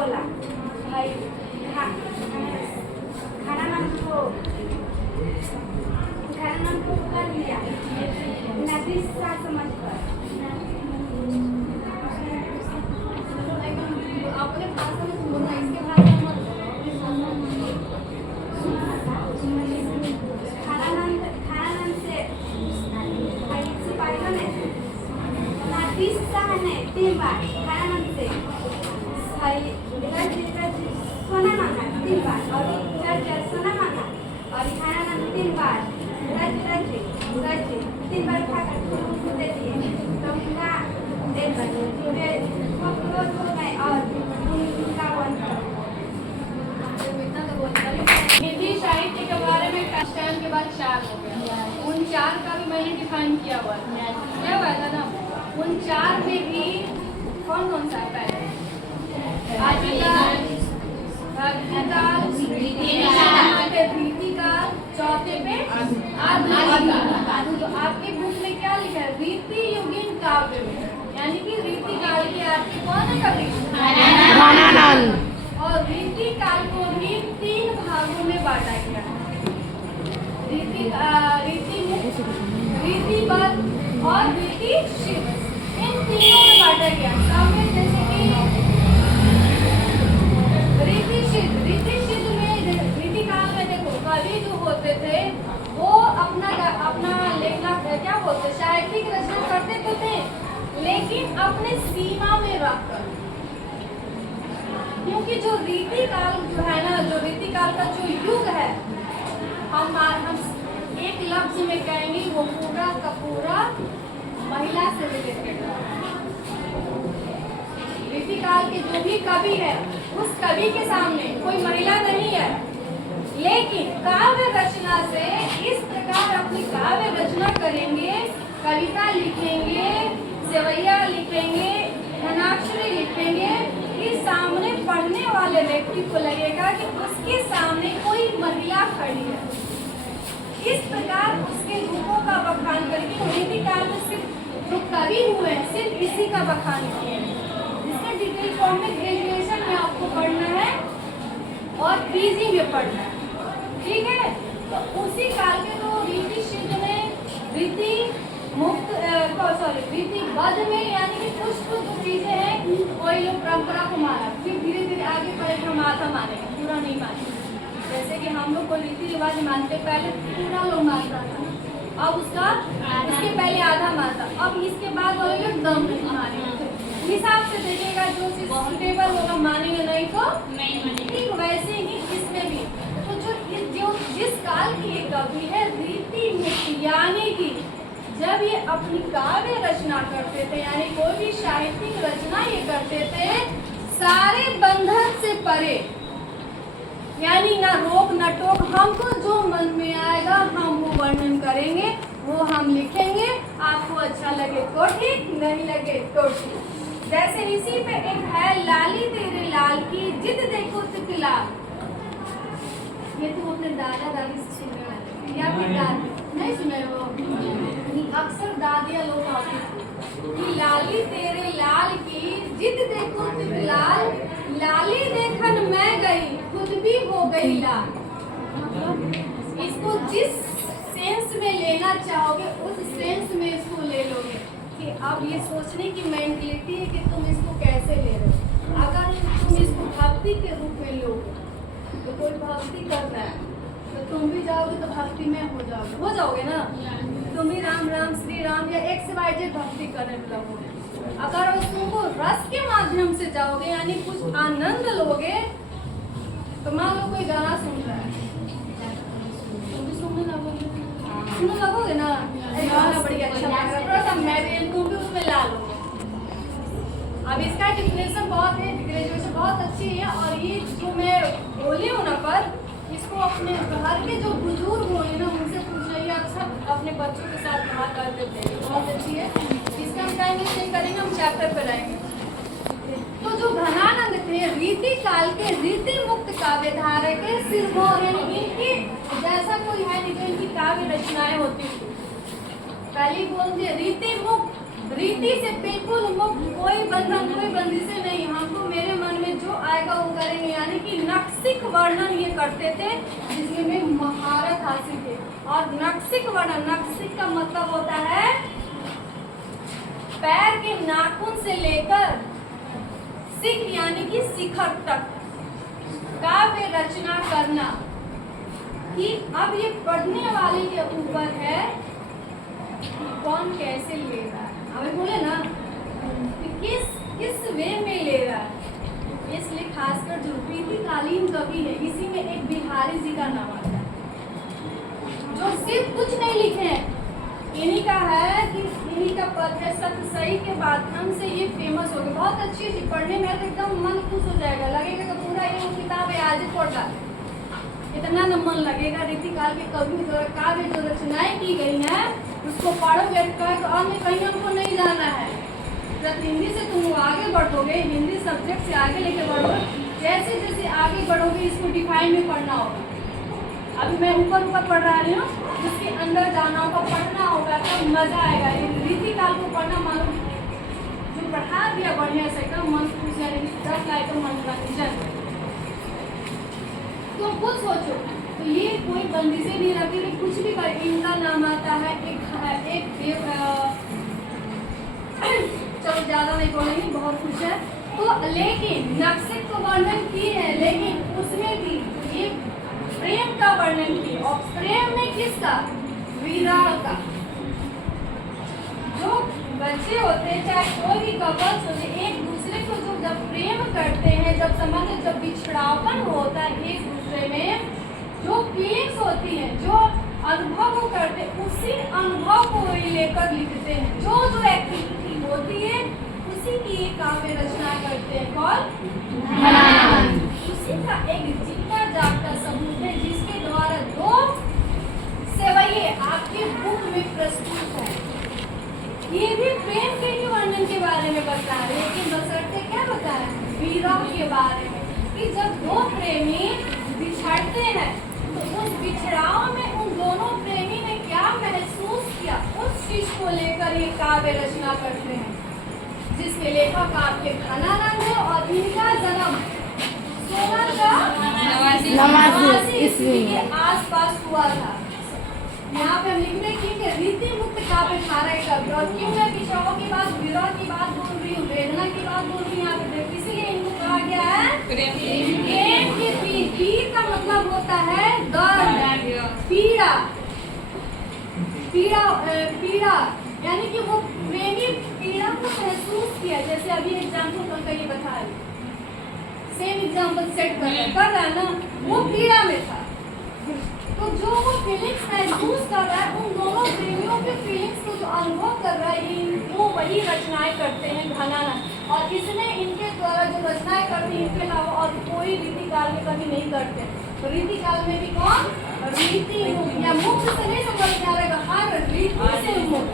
बोला भाई खाना नाम को कर लिया नफीसा समझकर अपने भाषा में बोलना इसके भाषा में खाना नाम से पाइलो ने नफीसा ने 3 बार खाना नाम से सोना मांगा 3 बार और सोना मांगा और खाना नाम 3 बार रज 3 बार खाकर दे दिए तो उनका क्रोध हो गए और उनका हिंदी साहित्य के बारे में टाइम के बाद 4 हो गया। उन 4 का भी मैंने डिफाइन किया हुआ है। क्या हुआ था ना, उन 4 में भी कौन कौन सा है पहले आदिकाल, भक्तिकाल, रीतिकाल, चौथे पे आदिकाल। तो आपके बुक में क्या लिखा है? रीति युगीन काव्य में, यानी कि रीतिकाल के आपके कौन है कवि? घनानंद। और रीतिकाल को भी 3 भागों में बांटा गया है। रीतिबद्ध और रीतिशील, इन तीनों में बांटा गया। सबमें जैसे कि रीतिशील में रीतिकाल में देखो कवि जो होते थे वो अपना लेखना क्या बोलते साहित्यिक रचना करते तो थे, लेकिन अपने सीमा में रखकर। क्योंकि जो रीतिकाल जो है ना, जो रीतिकाल का जो युग है, हम एक लफ्ज में कहेंगे वो पूरा का पूरा महिला से रिलेटेड है। रीतिकाल के जो भी कवि है उस कवि के सामने कोई महिला नहीं है, लेकिन काव्य रचना से इस प्रकार अपनी काव्य रचना करेंगे, कविता लिखेंगे, सेवैया लिखेंगे, धनाक्षरी लिखेंगे कि सामने पढ़ने वाले व्यक्ति को लगेगा कि उसके सामने कोई महिला खड़ी है। इस प्रकार उसके रूपों का बखान करके रीतिकाल में सिर्फ जो कवि हुए हैं सिर्फ इसी का बखान किए हैं। इसका डिटेल फॉर्म में ग्रेजुएशन में आपको पढ़ना है और पीजी में पढ़ना है, ठीक है। तो उसी काल के तो रीतिशील में रीतिबद्ध में यानी कि कुछ जो चीजें हैं कोई लोग परंपरा को माना, फिर धीरे धीरे आगे बढ़े हम आधा मानेंगे, पूरा नहीं मानेंगे। जैसे कि हम लोग को रीति रिवाज मानते पहले पूरा लोग मानता था, अब उसके पहले आधा मानता, अब इसके बाद वाले लोग दम नहीं मानेंगे। हिसाब से देखिएगा जो चीज सुटेबल होगा मानेंगे, नहीं तो नहीं मानेंगे। ठीक वैसे ही इसमें भी तो जो जिस काल की ये कवि है रीति मुक्ति, यानी कि जब ये अपनी काव्य रचना करते थे, यानी कोई भी साहित्यिक रचना ये करते थे सारे बंधन से परे, यानी ना रोक ना टोक, हमको जो मन में आएगा हम वो वर्णन करेंगे, वो हम लिखेंगे। आपको अच्छा लगे तो ठीक, नहीं लगे तो ठीक। जैसे इसी पे एक है लाली तेरे लाल की जिद देखो तितलाल। ये तो अपने दादा दादी से सुने वाले या फिर दादी नहीं सुने वो, अक्सर दादियाँ लोग आती कि लाली तेरे लाल की जिद देखो तितलाल, लाली देखन मैं गई खुद भी हो गई लाल। इसको जिस सेंस में लेना चाहोगे उस सेंस में इसको ले लोगे कि अब ये सोचने की मेंटलिटी है कि तुम इसको कैसे ले रहे हो। अगर तुम इसको भक्ति के रूप में लोगे तो कोई भक्ति कर रहा है तो तुम भी जाओगे तो भक्ति में हो जाओगे ना। तुम भी राम राम श्री राम या XYZ भक्ति करने लगोगे। अगर तुमको रस के माध्यम से जाओगे यानी कुछ आनंद लोगे, तो मान लो कोई गाना सुन रहा है तुम भी सुनने लगोगे ना, गाना बढ़िया अच्छा लग रहा है, थोड़ा सा मैं भी तुम भी उसमें ला लोगे। अब इसका डिफिनेशन बहुत है, ग्रेजुएशन बहुत अच्छी है, और ये जो मैं बोली हूँ ना पर इसको अपने घर के जो बुजुर्ग होंगे ना उनसे पूछिए, अक्सर अपने बच्चों के साथ कहा करते थे, बहुत अच्छी है। इसका हम टाइम नहीं करेंगे, हम चैप्टर पर आएंगे। तो जो घनानंद थे रीति काल के रीति मुक्त काव्य धारक के सिरमौर, यानी इनकी जैसा कोई है नहीं जो इनकी काव्य रचनाएं होती थी। पहली बोलते रीति मुक्त, रीति से बिल्कुल मुक्त, कोई बंधन कोई बंदिशें नहीं, हमको मेरे मन में जो आएगा वर्णन ये करते थे जिसमें महारत हासिल थे। और नक्सिक वर्णन, नक्सिक का मतलब होता है पैर के नाखून से लेकर सिख यानी कि शिखर तक काव्य रचना करना। कि अब ये पढ़ने वाले के ऊपर है कि कौन कैसे ले रहा है। हमें बोले ना कि किस वे में ले रहा है। इसलिए खासकर जो रीतिकालीन कवि है, इसी में एक बिहारी जी का नाम आता है जो सिर्फ कुछ नहीं लिखे हैं, इन्हीं का है कि इन्हीं का पद है सत्य सही के माध्यम से ये फेमस हो गए। बहुत अच्छी चीज पढ़ने में तो एकदम मन खुश हो जाएगा, लगेगा कि पूरा ये वो किताब है आज ही पढ़ रहा है, इतना न मन लगेगा। रीतिकाल के कवि जो काव्य जो रचनाएं की गई हैं उसको पढ़ोगे तो अन्य कहीं हमको नहीं जाना है। जब हिंदी से तुम आगे बढ़ोगे, हिंदी सब्जेक्ट से आगे लेके बढ़ोगे, जैसे जैसे आगे बढ़ोगे इसको डिफाइन में पढ़ना होगा। अभी मैं ऊपर ऊपर पढ़ रही हूँ, उसके अंदर जाना होगा, पढ़ना होगा, तब मजा आएगा। रीतिकाल को पढ़ना मालूम जो पढ़ा दिया बढ़िया से एकदम मन खुश है, 10 लाइक मन का निजन। तो खुद सोचो, तो ये कोई बंदिशें नहीं रखती कि कुछ भी कर, इनका नाम आता है एक देव, चलो ज़्यादा नहीं बोलेंगे, बहुत कुछ है। तो लेकिन नक्सिक तो वर्णन की है, लेकिन उसमें भी ये प्रेम का वर्णन की। और प्रेम में किसका? विरह का। जो बच्चे होते हैं चाहे कोई भी कपल्स होते हैं, एक दूसरे को जो जब प्रेम करते हैं, जब संबंध जब बिछड़ापन होता है एक दूसरे में, जो फीलिंग्स होती हैं, जो अनुभव को करते हैं, उसी अनुभव को लेकर लिखते हैं। जो जो एक्टिविटी होती है उसी की एक काव्य रचना करते हैं। कौन? उसी का एक जीता जागता सबूत है जिसके द्वारा दो सेवैये आपके बुक में प्रस्तुत है। ये भी प्रेम के ही वर्णन के बारे में बता रहे हैं, लेकिन बसरते क्या बता रहे हैं? विरह के बारे में, कि जब दो प्रेमी बिछड़ते हैं तो उस बिछड़ाव में उन दोनों प्रेमी ने क्या महसूस किया, उस चीज को लेकर ये काव्य रचना करते हैं, जिसके लेखक आपके घनानंद है। और इनका जन्म 1689 ईस्वी के आसपास हुआ था। यहाँ पे हम लिखने की रीति मुक्त काव्य धारा कवि। और क्यों मैं विषयों की बात, विरह की बात बोल रही हूँ, वेदना की बात बोल रही हूँ यहाँ पे, इसीलिए इनको कहा गया है प्रेम के पीर। पीर का मतलब होता है दर्द, पीड़ा, पीड़ा, पीड़ा, यानी कि वो प्रेमी पीड़ा को महसूस किया। जैसे अभी एग्जाम्पल का ये बता रही, सेम एग्जाम्पल सेट कर रहा है ना, वो पीड़ा में था। तो जो वो फीलिंग्स महसूस कर रहा है, उन दोनों प्रेमियों के फीलिंग्स को जो अनुभव कर रहा है, वो वही रचनाएं करते हैं घनानंद। और इसमें इनके द्वारा जो रचनाएं करते हैं, इनके अलावा और कोई रीतिकाल में कभी नहीं करते। तो रीतिकाल में भी कौन? रीति मुक्त, या मुक्त से नहीं समझ में आ रहेगा, हर रीति से मुक्त,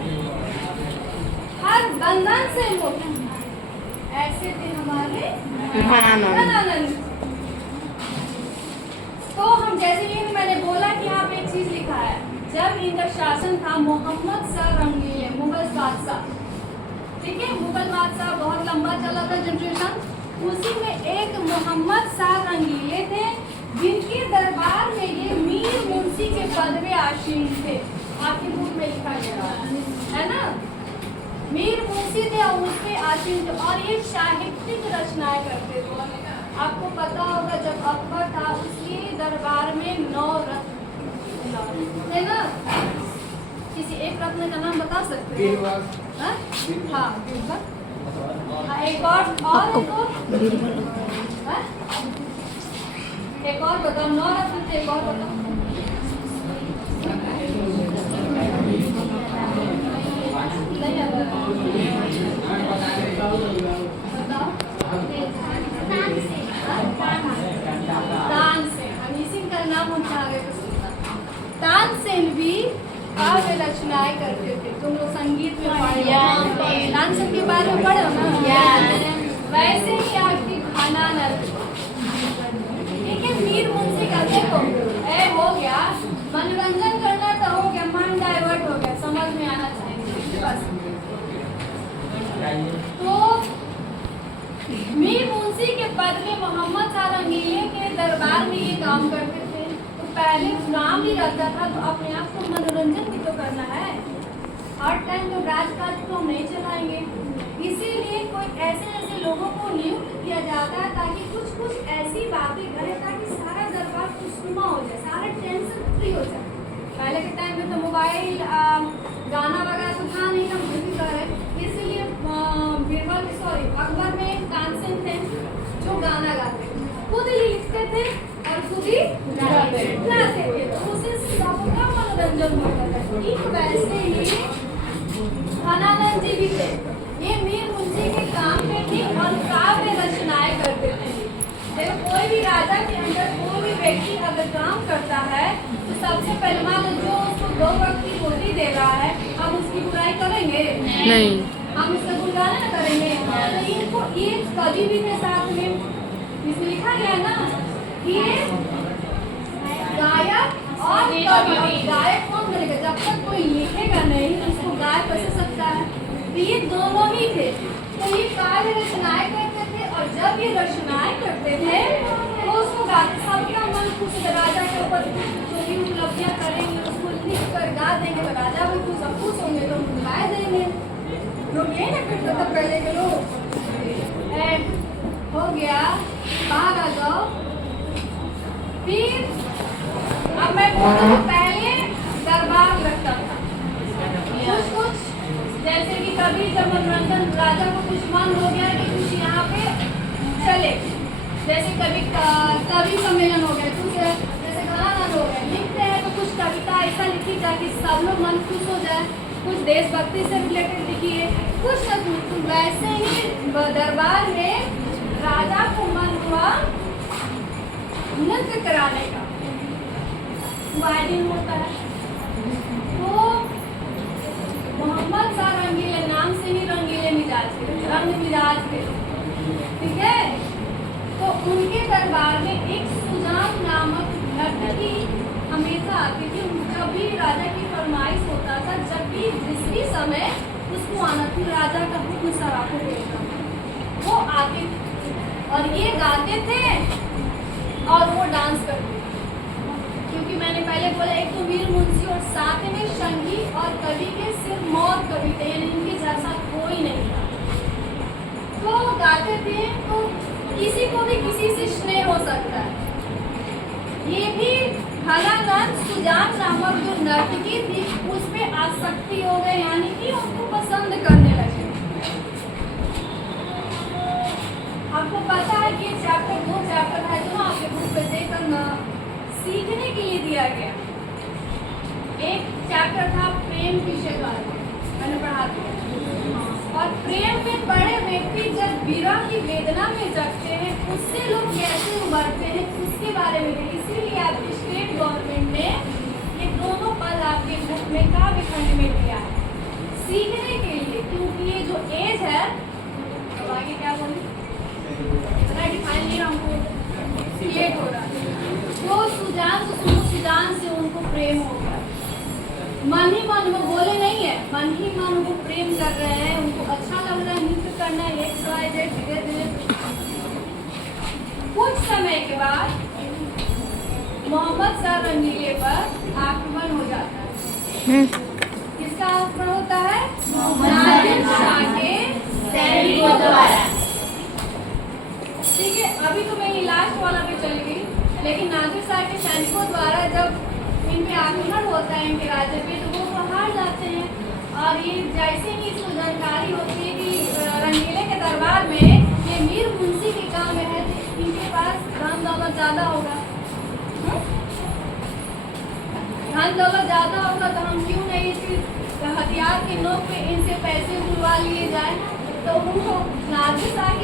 हर बंधन से मुक्त। ऐसे थे हमारे घनानंद। तो हम जैसे ही मैंने बोला कि यहाँ पे एक चीज लिखा है, जब इनका शासन था मोहम्मद शाह रंगीले, मुगल बादशाह, ठीक है, मुगल बादशाह बहुत लंबा चला था जनरेशन। उसी में एक मोहम्मद शाह रंगीले थे, जिनके दरबार में ये मीर मुंशी के पद में आसीन थे। आपकी बुक में लिखा गया है ना, मीर मुंशी थे और उसके आसीन थे। और ये साहित्यिक रचनाएं करते थे। आपको पता होगा जब अकबर था, उसके दरबार में 9 रत्न है ना। किसी एक रत्न का नाम बता सकते हैं? हाँ, एक और बताओ, 9 रत्न थे, एक और बताओ। तानसेन, हम इसी का नाम हम आगे तानसेन भी काव्य रचनाएं करते थे। तुम लोग संगीत में पढ़े, तानसेन के बारे में पढ़े हो ना? वैसे ही आपकी घनानंद, ठीक है, मीर मुंशी का देखो ए हो गया, मनोरंजन करना तो हो गया, मन डाइवर्ट हो गया, समझ में आना चाहिए बस। तो मीर मुंशी के पद में मोहम्मद शाह रंगीले के दरबार में ये काम करते थे। तो पहले काम ही रहता था तो अपने आप को मनोरंजन भी तो करना है। हर टाइम तो राजकाज तो हम नहीं चलाएंगे, इसीलिए कोई ऐसे ऐसे लोगों को नियुक्त किया जाता है ताकि कुछ कुछ ऐसी बातें करें ताकि सारा दरबार खुशनुमा हो जाए, सारा टेंशन फ्री हो जाए। पहले के टाइम में तो मोबाइल गाना वगैरह तो था नहीं, हम खुद ही कर रहे, इसीलिए अकबर में तानसेन थे जो गाना गाते, खुद ही लिखते थे और खुद ही गाते थे, तो उसे सबका मनोरंजन होता था। ठीक वैसे ही घनानंद जी भी थे, ये मीर मुंशी के काम में थे और काव्य रचनाएं करते थे। जब कोई भी राजा के अंदर कोई भी व्यक्ति अगर काम करता है तो सबसे पहले मान लो जो उसको 2 वक्त की रोटी दे रहा है, हम उसकी बुराई करेंगे नहीं। हम इसका गुणगान न करेंगे। तो इनको ये कवि भी थे साथ में, इसमें लिखा गया है ना कि ये गायक और कवि। गायक कौन बनेगा जब तक कोई लिखेगा नहीं उसको गायक कैसे सकता है, तो ये दोनों ही थे। तो ये काव्य रचनाएं करते थे और जब ये रचनाएं करते थे तो उसको गाते, सबका मन खुश होता, राजा के ऊपर जो भी उपलब्धियां करेंगे उसको लिख कर गा देंगे तो राजा भी खुश, सब खुश होंगे तो उनको गाए देंगे। लोग ये ना करते तब पहले के लोग हो गया भाग आ जाओ। फिर अब मैं बोलूँ पहले दरबार लगता था कुछ जैसे कि कभी जब मनोरंजन राजा को कुछ मन हो गया कि कुछ यहाँ पे चले, जैसे कभी कवि सम्मेलन हो गया, कुछ जैसे घनानंद हो गया, लिखते हैं तो कुछ कविता ऐसा लिखी ताकि सब लोग मन खुश हो जाए, कुछ देशभक्ति से रिलेटेड लिखिए, कुछ न कुछ। तो वैसे ही दरबार में राजा को मन हुआ नृत्य कराने का, वायलिन होता है तो मोहम्मद शाह रंगीले नाम से ही रंगीले मिजाज के, रंग मिजाज के, ठीक है। तो उनके दरबार में एक सुजान नामक नर्तकी हमेशा आती थी। जब भी राजा की फरमाइश होता था, जब भी जिस भी समय उसको आना थी, राजा का हुक्म सराखों भेजता था, वो आते थे और ये गाते थे और वो डांस करते थे। क्योंकि मैंने पहले बोला एक तो मीर मुंशी और साथ में संगी और कवि के सिर्फ मौत कवि थे, यानी इनके जैसा कोई नहीं था। तो गाते थे तो किसी को भी किसी से स्नेह हो सकता है। ये भी घनानंद सुजान नामक जो नर्तकी थी उस पे आसक्ति हो गए, यानी कि उनको पसंद करने लगे। आपको पता है कि चैप्टर 2 चैप्टर है जो आपके बुक पे देखकर सीखने के लिए दिया गया। एक चैप्टर था प्रेम विषय का, मैंने पढ़ा दिया। और प्रेम में पड़े व्यक्ति जब विरह की वेदना में जगते हैं उससे लोग कैसे उबरते हैं उसके बारे में भी। इसीलिए आपकी स्टेट गवर्नमेंट ने ये दोनों पद आपके बुक में काव्य खंड में दिया है सीखने के लिए, क्योंकि ये जो एज है, अब आगे क्या बोलूं डिफाइन नहीं हमको लेट हो रहा है। तो सुजान से उनको प्रेम हो गया, मन ही मन, वो बोले नहीं है, मन ही मन वो प्रेम कर रहे हैं, उनको अच्छा लग रहा है नृत्य करना है, धीरे धीरे। कुछ समय के बाद मोहम्मद शाह रंगीले पर आक्रमण हो जाता है। किसका आक्रमण होता है? नादिर शाह के सैनिकों द्वारा। ठीक है, अभी तो मैं ये लास्ट वाला पे चली गई, लेकिन नादिर शाह के सैनिकों द्वारा जब इन पे आक्रमण होता है इनके राज्य पे तो वो हार जाते हैं। और ये जैसे ही इसको जानकारी होती है कि रंगीले के दरबार में ये मीर मुंशी के काम में है, तो इनके पास धन दौलत ज़्यादा होगा, धन दौलत ज़्यादा होगा, तो हम क्यों नहीं इसके हथियार के नोक पे इनसे पैसे उड़वा लिए जाए। तो उनको नादिर शाह